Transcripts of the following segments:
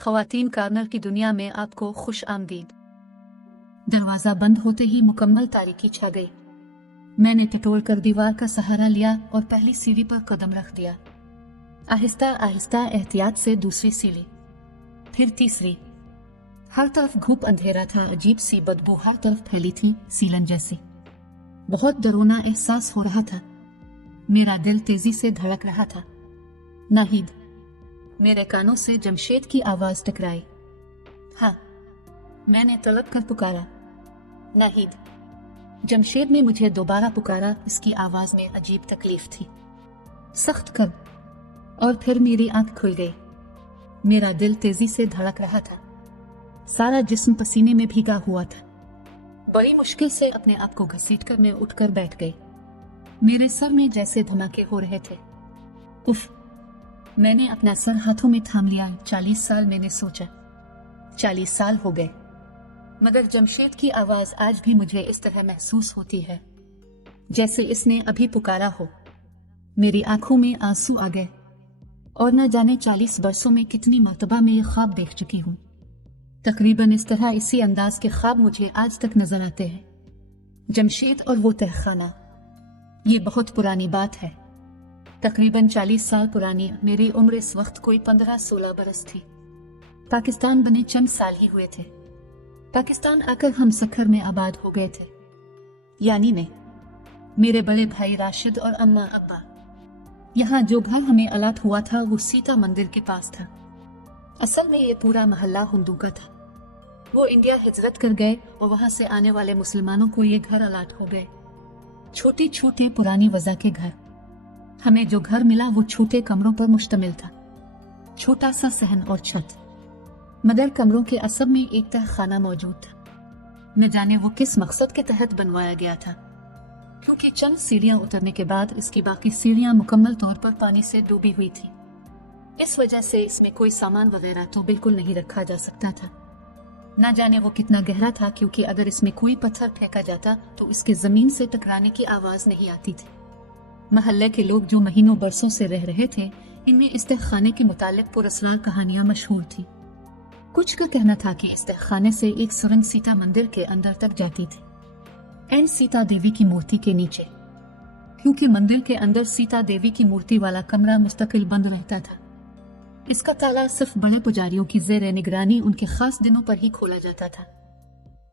ख़वातीन कार्नर की दुनिया में आपको खुश आमदीद। दरवाज़ा बंद होते ही मुकम्मल तारीकी छा गई। मैंने टटोल कर दीवार का सहारा लिया और पहली सीढ़ी पर कदम रख दिया। आहिस्ता आहिस्ता एहतियात से दूसरी सीढ़ी, फिर तीसरी। हर तरफ घूप अंधेरा था, अजीब सी बदबू हर तरफ फैली थी, सीलन जैसी। बहुत डरावना एहसास हो रहा था। मेरा दिल तेजी से धड़क रहा था। नाहिद। मेरे कानों से जमशेद की आवाज टकराई। हाँ, मैंने तलब कर पुकारा, नाहिद। जमशेद ने मुझे दोबारा पुकारा। इसकी आवाज में अजीब तकलीफ थी। सख्त कर। और फिर मेरी आंख खुल गई। मेरा दिल तेजी से धड़क रहा था। सारा जिस्म पसीने में भीगा हुआ था। बड़ी मुश्किल से अपने आप को घसीटकर मैं उठकर बैठ गई। मेरे सर में जैसे धमाके हो रहे थे। उफ! मैंने अपना सर हाथों में थाम लिया। 40 साल मैंने सोचा, 40 साल हो गए, मगर जमशेद की आवाज आज भी मुझे इस तरह महसूस होती है जैसे इसने अभी पुकारा हो। मेरी आंखों में आंसू आ गए और न जाने 40 बरसों में कितनी मर्तबा मैं ये ख्वाब देख चुकी हूँ। तकरीबन इस तरह, इसी अंदाज के ख्वाब मुझे आज तक नजर आते हैं। जमशेद और वो तहखाना, ये बहुत पुरानी बात है, तकरीबन 40 साल पुरानी। मेरी उम्र इस वक्त कोई 15-16 बरस थी। पाकिस्तान बने चंद साल ही हुए थे। पाकिस्तान आकर हम सखर में आबाद हो गए थे, यानी मैं, मेरे बड़े भाई राशिद और अम्मा अब्बा। यहाँ जो घर हमें अलाट हुआ था वो सीता मंदिर के पास था। असल में ये पूरा मोहल्ला हिंदू का था। वो इंडिया हिजरत कर गए और वहां से आने वाले मुसलमानों को ये घर अलाट हो गए। छोटे छोटे पुरानी वजह के घर। हमें जो घर मिला वो छोटे कमरों पर मुश्तमिल था। छोटा सा सहन और छत, मगर कमरों के असब में एक तहखाना मौजूद था। न जाने वो किस मकसद के तहत बनवाया गया था, क्योंकि चंद सीढ़ियां उतरने के बाद इसकी बाकी सीढ़ियां मुकम्मल तौर पर पानी से डूबी हुई थी। इस वजह से इसमें कोई सामान वगैरह तो बिल्कुल नहीं रखा जा सकता था। न जाने वो कितना गहरा था, क्योंकि अगर इसमें कोई पत्थर फेंका जाता तो इसके जमीन से टकराने की आवाज नहीं आती थी। महल्ले के लोग जो महीनों बरसों से रह रहे थे, इनमें इस तहखाने के मुतालिक पुरअसरार कहानियां मशहूर थी। कुछ का कहना था कि इस तहखाने से एक सुरंग सीता मंदिर के अंदर तक जाती थी, एन सीता देवी की मूर्ति के नीचे, क्योंकि मंदिर के अंदर सीता देवी की मूर्ति वाला कमरा मुस्तकिल बंद रहता था। इसका ताला सिर्फ बड़े पुजारियों की ज़ेरे निगरानी उनके खास दिनों पर ही खोला जाता था।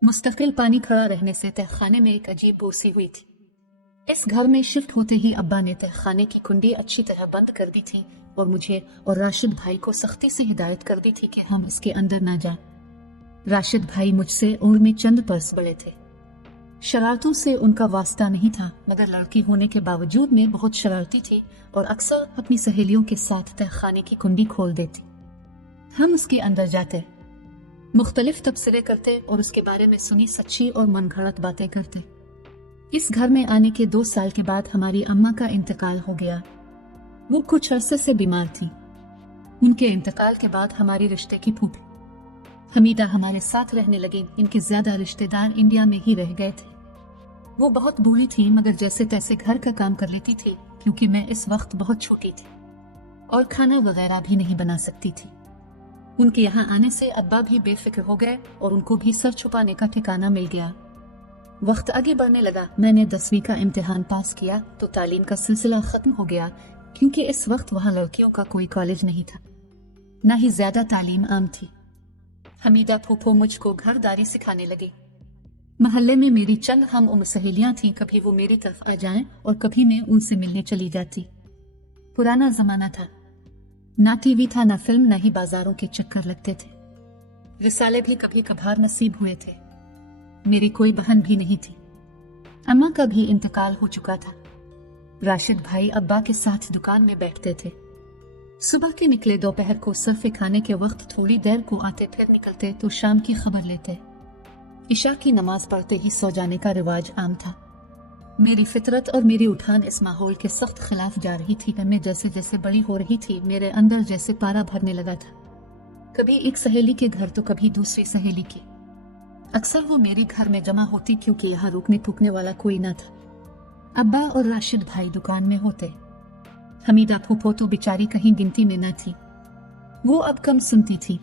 मुस्तकिल पानी खड़ा रहने से तहखाने में एक अजीब बू सी हुई थी। इस घर में शिफ्ट होते ही अब्बा ने तहखाने की कुंडी अच्छी तरह बंद कर दी थी और मुझे और राशिद भाई को सख्ती से हिदायत कर दी थी कि हम इसके अंदर ना जाएं। राशिद भाई मुझसे उम्र में चंद बरस बड़े थे। शरारतों से उनका वास्ता नहीं था, मगर लड़की होने के बावजूद में बहुत शरारती थी और अक्सर अपनी सहेलियों के साथ तहखाने की कुंडी खोल देती। हम उसके अंदर जाते, मुख्तलिफ तबसरे करते और उसके बारे में सुनी सच्ची और मनगढ़ंत बातें करते। इस घर में आने के 2 साल के बाद हमारी अम्मा का इंतकाल हो गया। वो कुछ अरसे से बीमार थी। उनके इंतकाल के बाद हमारी रिश्ते की फूफी हमीदा हमारे साथ रहने लगी। इनके ज्यादा रिश्तेदार इंडिया में ही रह गए थे। वो बहुत बूढ़ी थी, मगर जैसे तैसे घर का काम कर लेती थी, क्योंकि मैं इस वक्त बहुत छोटी थी और खाना वगैरह भी नहीं बना सकती थी। उनके यहाँ आने से अब्बा भी बेफिक्र हो गए और उनको भी सर छुपाने का ठिकाना मिल गया। वक्त आगे बढ़ने लगा। मैंने 10वीं का इम्तिहान पास किया तो तालीम का सिलसिला खत्म हो गया, क्योंकि इस वक्त वहाँ लड़कियों का कोई कॉलेज नहीं था, न ही ज्यादा तालीम आम थी। हमीदा फूफो मुझको घरदारी सिखाने लगी। महल्ले में मेरी चंद हम उम्र सहेलियां थीं। कभी वो मेरी तरफ आ जाएं और कभी मैं उनसे मिलने चली जाती। पुराना जमाना था, ना टीवी था, ना फिल्म, ना ही बाजारों के चक्कर लगते थे। रिसाले भी कभी कभार नसीब हुए थे। मेरी कोई बहन भी नहीं थी। अम्मा का भी इंतकाल हो चुका था। राशिद भाई अब्बा के साथ दुकान में बैठते थे। सुबह के निकले, दोपहर को सर्फे खाने के वक्त थोड़ी देर को आते, फिर निकलते तो शाम की खबर लेते। इशा की नमाज पढ़ते ही सो जाने का रिवाज आम था। मेरी फितरत और मेरी उठान इस माहौल के सख्त खिलाफ जा रही थी। मैं जैसे जैसे बड़ी हो रही थी, मेरे अंदर जैसे पारा भरने लगा था। कभी एक सहेली के घर तो कभी दूसरी सहेली की। अक्सर वो मेरे घर में जमा होती, क्योंकि यहाँ रुकने टूकने वाला कोई ना था। अब्बा और राशिद भाई दुकान में होते। हमीदा फूफो तो बेचारी कहीं गिनती में न थी। वो अब कम सुनती थी।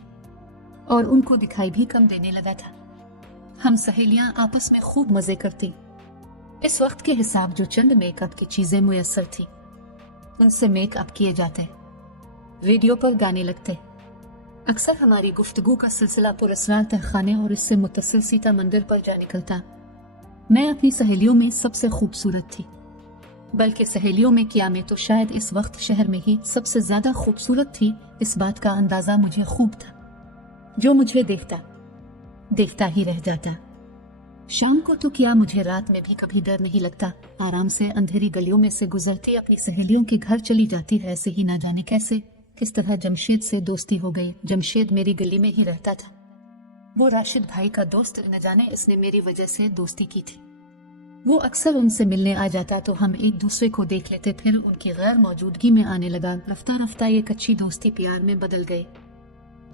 और उनको दिखाई भी कम देने लगा था। हम सहेलियां आपस में खूब मजे करती। इस वक्त के हिसाब जो चंद मेकअप की चीजें मुयस्सर थी उनसे मेकअप किए जाते, रेडियो पर गाने लगते। अक्सर हमारी गुफ्तगू का सिलसिला पुरस्कार तहखाने और इससे मुत्तसिल सीता मंदिर पर जा निकलता। मैं अपनी सहेलियों में सबसे खूबसूरत थी, बल्कि सहेलियों में क्या मैं तो शायद इस वक्त शहर में ही सबसे ज्यादा खूबसूरत थी। इस बात का अंदाजा मुझे खूब था। जो मुझे देखता ही रह जाता। शाम को तो क्या मुझे रात में भी कभी डर नहीं लगता। आराम से अंधेरी गलियों में से गुजरती अपनी सहेलियों के घर चली जाती है। ऐसे ही ना जाने कैसे किस तरह जमशेद से दोस्ती हो गई। जमशेद मेरी गली में ही रहता था। वो राशिद भाई का दोस्त, न जाने इसने मेरी वजह से दोस्ती की थी। वो अक्सर उनसे मिलने आ जाता तो हम एक दूसरे को देख लेते, फिर उनकी गैर मौजूदगी में आने लगा। रफ्ता रफ्ता ये कच्ची दोस्ती प्यार में बदल गए।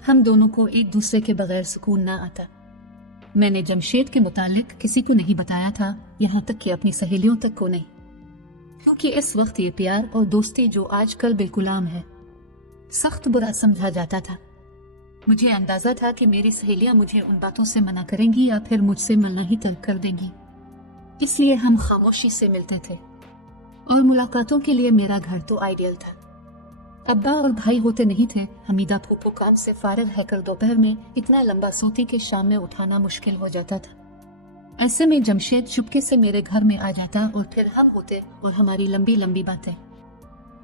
हम दोनों को एक दूसरे के बगैर सुकून ना आता। मैंने जमशेद के मुतालिक किसी को नहीं बताया था, यहाँ तक कि अपनी सहेलियों तक को नहीं, क्योंकि इस वक्त ये प्यार और दोस्ती जो आजकल बिल्कुल आम है सख्त बुरा समझा जाता था। मुझे अंदाजा था कि मेरी सहेलियां मुझे उन बातों से मना करेंगी या फिर मुझसे मिलना ही तर्क कर देंगी, इसलिए हम खामोशी से मिलते थे। और मुलाकातों के लिए मेरा घर तो आइडियल था। अब्बा और भाई होते नहीं थे। हमीदा फूफो काम से फारिग है दोपहर में इतना लंबा सोती कि शाम में उठाना मुश्किल हो जाता था। ऐसे में जमशेद चुपके से मेरे घर में आ जाता और फिर हम होते और हमारी लंबी लंबी बातें।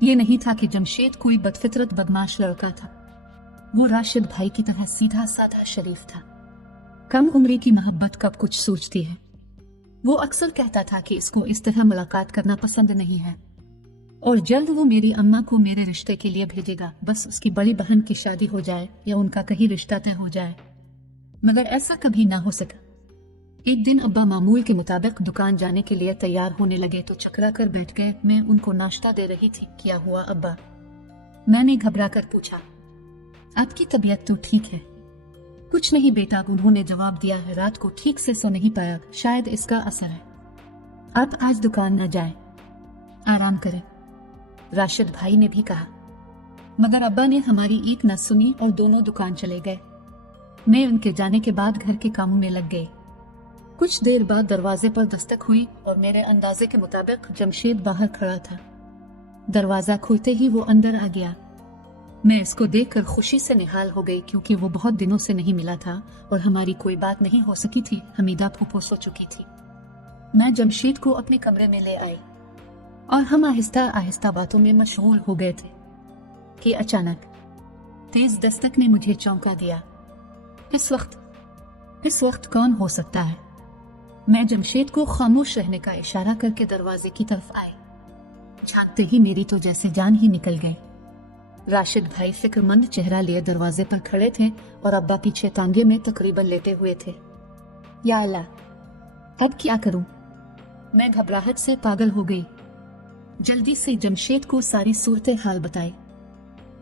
ये नहीं था कि जमशेद कोई बदफितरत बदमाश लड़का था। वो राशिद भाई की तरह सीधा साधा शरीफ था। कम उम्री की मोहब्बत कब कुछ सोचती है। वो अक्सर कहता था कि इसको इस तरह मुलाकात करना पसंद नहीं है और जल्द वो मेरी अम्मा को मेरे रिश्ते के लिए भेजेगा, बस उसकी बड़ी बहन की शादी हो जाए या उनका कहीं रिश्ता तय हो जाए। मगर ऐसा कभी ना हो सका। एक दिन अब्बा मामूल के मुताबिक दुकान जाने के लिए तैयार होने लगे तो चकरा कर बैठ गए। मैं उनको नाश्ता दे रही थी। क्या हुआ अब्बा? मैंने घबरा कर पूछा। आपकी तबीयत तो ठीक है? कुछ नहीं बेटा, उन्होंने जवाब दिया है, रात को ठीक से सो नहीं पाया, शायद इसका असर है। आप आज दुकान न जाएं, आराम करें, राशिद भाई ने भी कहा। मगर अब्बा ने हमारी एक न सुनी और दोनों दुकान चले गए। मैं उनके जाने के बाद घर के कामों में लग गई। कुछ देर बाद दरवाजे पर दस्तक हुई और मेरे अंदाजे के मुताबिक जमशेद बाहर खड़ा था। दरवाजा खुलते ही वो अंदर आ गया। मैं इसको देखकर खुशी से निहाल हो गई, क्योंकि वो बहुत दिनों से नहीं मिला था और हमारी कोई बात नहीं हो सकी थी। हमीदा फूफो सो चुकी थी। मैं जमशेद को अपने कमरे में ले आई और हम आहिस्ता आहिस्ता बातों में मशगूल हो गए थे कि अचानक तेज दस्तक ने मुझे चौंका दिया। इस वक्त कौन हो सकता है? मैं जमशेद को खामोश रहने का इशारा करके दरवाजे की तरफ आई। झांकते ही मेरी तो जैसे जान ही निकल गई। राशिद भाई फिक्रमंद चेहरा लिए दरवाजे पर खड़े थे और अब्बा पीछे तांगे में तकरीबन लेटे हुए थे। या अल्लाह, अब क्या करूं? मैं घबराहट से पागल हो गई। जल्दी से जमशेद को सारी सूरत हाल बताई।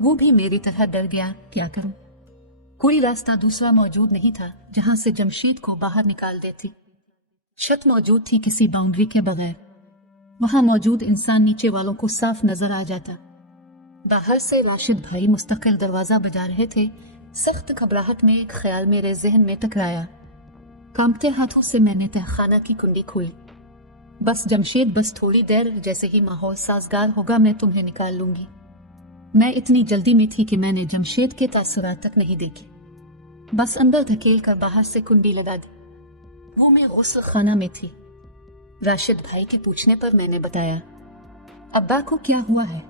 वो भी मेरी तरह डर गया। क्या करूं? कोई रास्ता दूसरा मौजूद नहीं था जहां से जमशेद को बाहर निकाल देती। छत मौजूद थी किसी बाउंड्री के बगैर। वहां मौजूद इंसान नीचे वालों को साफ नजर आ जाता। बाहर से राशिद भाई मुस्तकिल दरवाजा बजा रहे थे। सख्त घबराहट में एक ख्याल मेरे जहन में टकराया। कांपते हाथों से मैंने तहखाना की कुंडी खोली। बस जमशेद, बस थोड़ी देर, जैसे ही माहौल साजगार होगा मैं तुम्हें निकाल लूंगी। मैं इतनी जल्दी में थी कि मैंने जमशेद के तासुरात तक नहीं देखे। बस अंदर धकेल कर बाहर से कुंडी लगा दी। वो मैं गुस्ल खाना में थी। राशिद भाई के पूछने पर मैंने बताया। अब्बा को क्या हुआ है?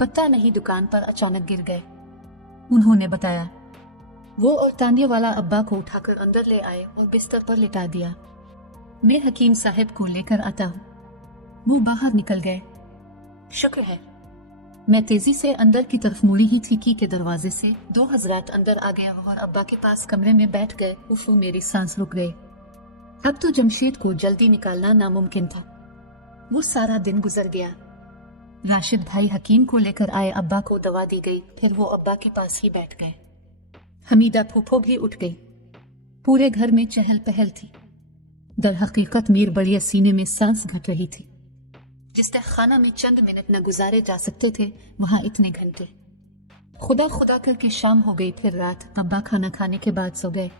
पता नहीं, दुकान पर अचानक गिर गए, उन्होंने बताया। वो और तानिया वाला अब्बा को उठाकर अंदर ले आए और बिस्तर पर लिटा दिया। मैं हकीम साहब को लेकर आता हूँ। वो बाहर निकल गए। शुक्र है। मैं तेजी से अंदर की तरफ मुड़ी ही थी कि दरवाजे से दो हजरात अंदर आ गए और अब्बा के पास कमरे में बैठ गए। उफ़ो, मेरी सांस रुक गई। अब तो जमशेद को जल्दी निकालना नामुमकिन था। वो सारा दिन गुजर गया। राशिद भाई हकीम को लेकर आए। अब्बा को दवा दी गई। फिर वो अब्बा के पास ही बैठ गए। हमीदा फूफो भी उठ गई। पूरे घर में चहल पहल थी। दर हकीकत मीर बड़िया सीने में सांस घट रही थी। जिस तहखाना में चंद मिनट न गुजारे जा सकते थे, वहां इतने घंटे। खुदा खुदा करके शाम हो गई, फिर रात। अब्बा खाना खाने के बाद सो गए।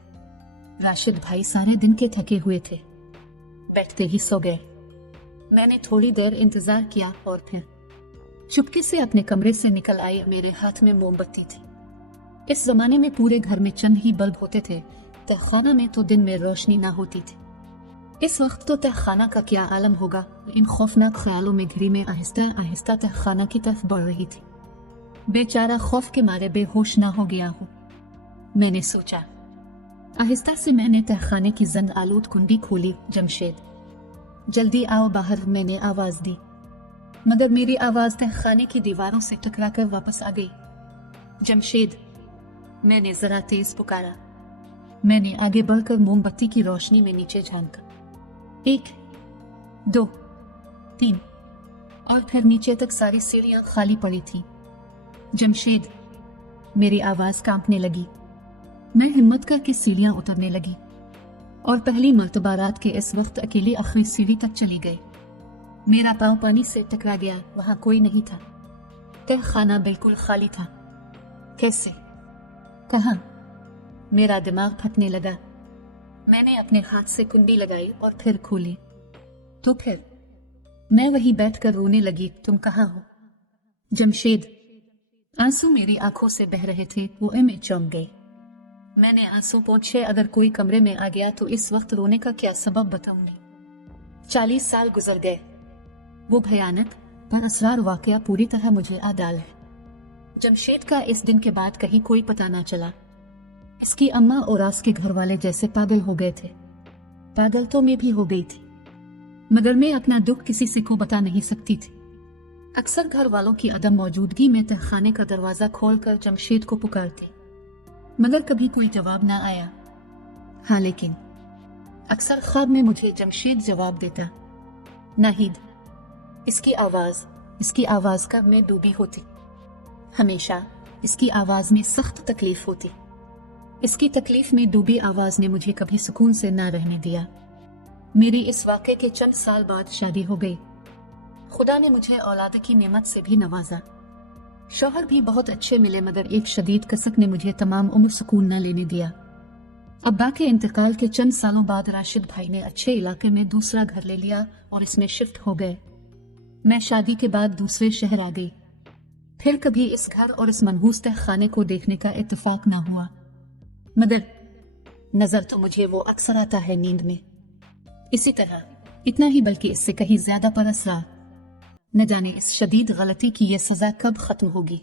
राशिद भाई सारे दिन के थके हुए थे, बैठते ही सो गए। मैंने थोड़ी देर इंतजार किया और फिर चुपके से अपने कमरे से निकल आई। मेरे हाथ में मोमबत्ती थी। इस जमाने में पूरे घर में चंद ही बल्ब होते थे। तहखाना में तो दिन में रोशनी ना होती थी। इस वक्त तो तहखाना का क्या आलम होगा। इन खौफनाक ख्यालों में घिरी में आहिस्ता आहिस्ता तहखाना की तरफ बढ़ रही थी। बेचारा खौफ के मारे बेहोश ना हो गया हो, मैंने सोचा। आहिस्ता से मैंने तहखाने की जंग आलूद कुंडी खोली। जमशेद, जल्दी आओ बाहर, मैंने आवाज दी, मगर मेरी आवाज तहखाने की दीवारों से टकराकर वापस आ गई। जमशेद, मैंने जरा तेज पुकारा। मैंने आगे बढ़कर मोमबत्ती की रोशनी में नीचे झांका। 1, 2, 3 और फिर नीचे तक सारी सीढ़ियां खाली पड़ी थी। जमशेद, मेरी आवाज कांपने लगी। मैं हिम्मत करके सीढ़ियां उतरने लगी और पहली मर्तबा रात के इस वक्त अकेली आखिरी सीढ़ी तक चली गई। मेरा पांव पानी से टकरा गया। वहां कोई नहीं था। तहखाना बिल्कुल खाली था। कैसे, कहां? मेरा दिमाग फटने लगा। मैंने अपने हाथ से कुंडी लगाई और फिर खोली। तो फिर मैं वहीं बैठकर रोने लगी। तुम कहां हो? जमशेद। आंसू मेरी आंखों से बह रहे थे। वो मैं चौंक गई। मैंने आंसू पोंछे। अगर कोई कमरे में आ गया तो इस वक्त रोने का क्या सबब बताऊंगी। 40 साल गुजर गए। वो भयानक पर असरार वाकया पूरी तरह मुझे आ डाल है। जमशेद का इस दिन के बाद कहीं कोई पता ना चला। इसकी अम्मा और आस के घर वाले जैसे पागल हो गए थे। पागल तो मैं भी हो गई थी, मगर मैं अपना दुख किसी से को बता नहीं सकती थी। अक्सर घर वालों की अदम मौजूदगी में तहखाने का दरवाजा खोलकर जमशेद को पुकारती, मगर कभी कोई जवाब ना आया। हाँ, लेकिन अक्सर ख्वाब में मुझे जमशेद जवाब देता, नाहिद। इसकी आवाज का मैं डूबी होती। हमेशा इसकी आवाज में सख्त तकलीफ होती। इसकी तकलीफ में डूबी आवाज ने मुझे कभी सुकून से ना रहने दिया। मेरी इस वाक़े के चंद साल बाद शादी हो गई। खुदा ने मुझे औलाद की नेमत से भी नवाजा। शौहर भी बहुत अच्छे मिले, मगर एक शदीद कसक ने मुझे तमाम उम्र सुकून न लेने दिया। अब्बा के इंतकाल के चंद सालों बाद राशिद भाई ने अच्छे इलाके में दूसरा घर ले लिया और इसमें शिफ्ट हो गए। मैं शादी के बाद दूसरे शहर आ गई। फिर कभी इस घर और इस मनहूस तहखाने को देखने का इत्तेफाक ना हुआ, मगर नजर तो मुझे वो अक्सर आता है नींद में। इसी तरह, इतना ही बल्कि इससे कहीं ज्यादा पर असरार। न जाने इस शदीद गलती की ये सजा कब खत्म होगी।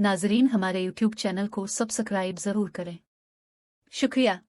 नाजरीन हमारे YouTube चैनल को सब्सक्राइब ज़रूर करें। शुक्रिया।